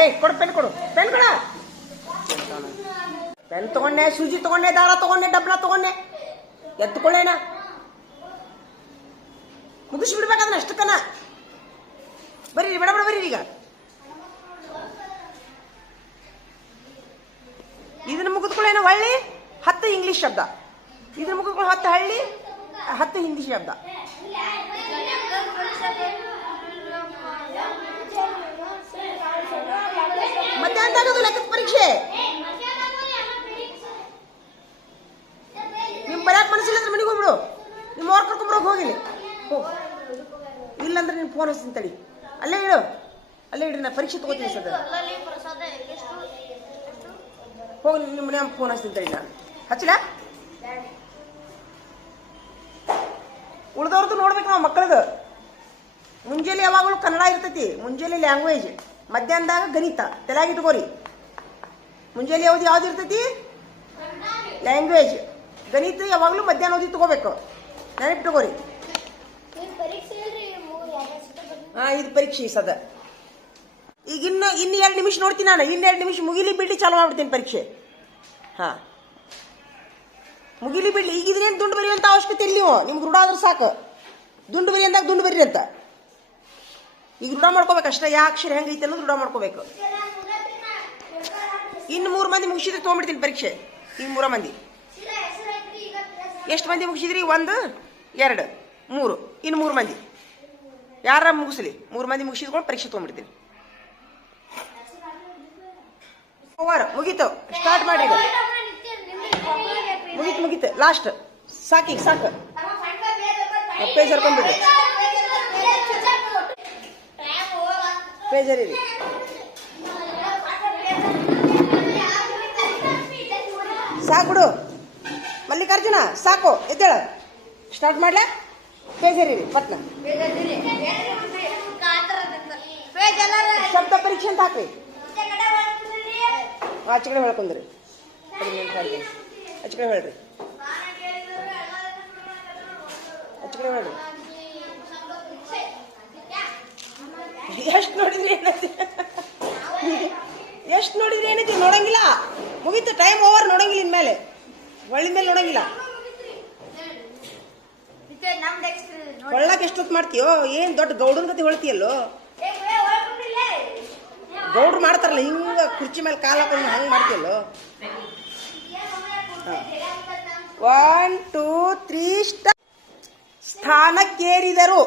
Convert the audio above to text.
ಏಯ್, ಕೊಡು ಪೆನ್ ಕೊಡು. ಪೆನ್ ಕೊಡ. ಪೆನ್ ತಗೊಂಡೆ, ಸೂಜಿ ತಗೊಂಡೆ, ದಾರ ತಗೊಂಡೆ, ಡಬ್ಲ ತಗೊಂಡೆ. ಎತ್ಕೊಳ್ಳೇನ? ಮುಗಿಸಿ ಬಿಡ್ಬೇಕಾದ್ರೆ ಅಷ್ಟಕ್ಕನ. ಬರ್ರಿ ಬೇಡ ಬೇಡ ಬರ್ರಿ ಈಗ. ಇದನ್ನ ಮುಗಿದ್ಕೊಳ್ಳೇನ ಹಳ್ಳಿ ಹತ್ತು ಇಂಗ್ಲಿಷ್ ಶಬ್ದ. ಇದನ್ನ ಮುಗಿದ್ಕೊಳ್ಳೋ ಹತ್ತು ಹಳ್ಳಿ? ಹತ್ತು ಹಿಂದಿ ಶಬ್ದ ಮಧ್ಯಾಹ್ನ ಆಗೋದು ಲೆಕ್ಕದ ಪರೀಕ್ಷೆ. ನಿಮ್ ಬರಕ್ ಮನಸ್ಸಿಲ್ಲ ಅಂದ್ರೆ ಮನೆಗೆ ಹೋಗ್ಬಿಡು. ನಿಮ್ಮ ಅವ್ರ ಕರ್ಕೊಂಬರೋಗಿ ಹೋಗಿಲ್ಲ. ಹೋಗ್ ಇಲ್ಲಂದ್ರೆ ನೀನು ಫೋನ್ ಹಚ್ತೀನಿ ತಡಿ. ಅಲ್ಲೇ ಇಡು. ಅಲ್ಲೇ ಇಡ್ರಿ ನಾ ಪರೀಕ್ಷೆ ತಗೋತೀನಿ ಸದ ಹೋಗಿ ನಿಮ್ಮ ಮನೆ ಫೋನ್ ಹಚ್ತೀನಿ ತಡಿ ನಾನು ಹಚ್ಚಿಲ್ಲ? ಉಳ್ದವ್ರದ್ದು ನೋಡ್ಬೇಕು ನಾವು ಮಕ್ಕಳದು ಮುಂಜಾನೆ ಯಾವಾಗಲೂ ಕನ್ನಡ ಇರ್ತೈತಿ. ಮುಂಜಾನೆ ಲ್ಯಾಂಗ್ವೇಜ್ ಮಧ್ಯಾಹ್ನದಾಗ ಗಣಿತ. ತಲೆಯಾಗಿ ಇಟ್ಕೋರಿ. ಮುಂಜಾನೆ ಯಾವ್ದು ಯಾವ್ದು ಇರ್ತೈತಿ? ಲ್ಯಾಂಗ್ವೇಜ್ ಗಣಿತ ಯಾವಾಗಲೂ ಮಧ್ಯಾಹ್ನ ಓದಿ ತಗೋಬೇಕು. ನೆನಪಿಟ್ಕೋರಿ ಹಾ, ಇದು ಪರೀಕ್ಷೆ ಸದ. ಈಗ ಇನ್ನು ಇನ್ನು ಎರಡು ನಿಮಿಷ ನೋಡ್ತೀನಿ ನಾನು. ಇನ್ನು ಎರಡು ನಿಮಿಷ ಮುಗಿಲಿ ಬಿಡ್ಲಿ ಚಾಲು ಮಾಡ್ಬಿಡ್ತೀನಿ ಪರೀಕ್ಷೆ. ಹಾ. ಮುಗಿಲಿ ಬಿಡ್ಲಿ. ಈಗ ಇದ್ರೇನು ದುಂಡು ಬರೆಯುವಂತ ಅವಶ್ಯಕತೆ ಇಲ್ಲ ನೀವು. ನಿಮ್ಗೆ ರೂಢ ಆದ್ರೆ ಸಾಕು. ದುಂಡು ಬರಿ ಅಂದಾಗ ದುಂಡು ಬರಿ ಅಂತ. ಈಗ ರೂಢ ಮಾಡ್ಕೋಬೇಕು ಅಷ್ಟೇ. ಯಾ ಅಕ್ಷರ ಹೆಂಗೈತೆ ಅನ್ನೋದು ರೂಢ ಮಾಡ್ಕೋಬೇಕು. ಇನ್ನು ಮೂರು ಮಂದಿ ಮುಗಿಸಿದ್ರೆ ತೊಗೊಂಡ್ಬಿಡ್ತೀನಿ ಪರೀಕ್ಷೆ. ಇನ್ನು ಮೂರ ಮಂದಿ. ಎಷ್ಟು ಮಂದಿ ಮುಗಿಸಿದ್ರಿ? ಒಂದು, ಎರಡು, ಮೂರು. ಇನ್ನು ಮೂರು ಮಂದಿ. ಯಾರ ಮುಗಿಸ್ಲಿ? ಮೂರು ಮಂದಿ ಮುಗಿಸಿದ್ಕೊಂಡು ಪರೀಕ್ಷೆ ತೊಗೊಂಡ್ಬಿಡ್ತೀನಿ. ಓವರ್ ಮುಗೀತು. ಸ್ಟಾರ್ಟ್ ಮಾಡಿ ಮುಗೀತು ಮುಗೀತು. ಲಾಸ್ಟ್ ಸಾಕಿ, ಸಾಕು. ಪೇಜ್ ಹರ್ಕೊಂಡ್ಬಿಡ್ರಿ ಪೇಜ್ ಹರೀರಿ ಸಾಕು ಮಲ್ಲಿಕಾರ್ಜುನ ಸಾಕು ಎದ್ದೇಳ. ಸ್ಟಾರ್ಟ್ ಮಾಡ್ಲಾ? ಕೇಸರಿ ಪಟ್ನ. ಶಬ್ದ ಪರೀಕ್ಷೆ ಅಂತ ಹಾಕ್ರಿ. ಆಚೆ ಕಡೆ ಹೇಳ್ಕೊಂಡ್ರಿ ಆಚೆ ಕಡೆ ಹೇಳ್ರಿ. ಆಚೆ ಕಡೆ ಹೇಳ್ರಿ ಎಷ್ಟು ನೋಡಿದ್ರಿ ಏನೈತಿ? ಎಷ್ಟು ನೋಡಿದ್ರಿ ಏನೈತಿ? ನೋಡಂಗಿಲ್ಲ. ಮುಗೀತು ಟೈಮ್ ಓವರ್ ನೋಡಂಗಿಲ್ಲ ಇನ್ಮೇಲೆ ಒಳ್ಳೆ ಮೇಲೆ ನೋಡಂಗಿಲ್ಲ ಒಳ್ಳಕ್ಕೆ ಎಷ್ಟೊತ್ತು ಮಾಡ್ತೀಯೋ ಏನ್ ದೊಡ್ಡ ಗೌಡನ ಕತೆ ಹೊಳ್ತೀಯಲ್ಲೋ ಗೌಡ್ರು ಮಾಡ್ತಾರಲ್ಲ ಹಿಂಗ ಕುರ್ಚಿ ಮೇಲೆ ಕಾಲು ಹಾಕೊಂಡು ಹಂಗೆ ಮಾಡ್ತೀಯಲ್ಲೋ ಒನ್ ಟೂ ತ್ರೀ ಸ್ಟಾರ್ ಸ್ಥಾನಕ್ಕೇರಿದರು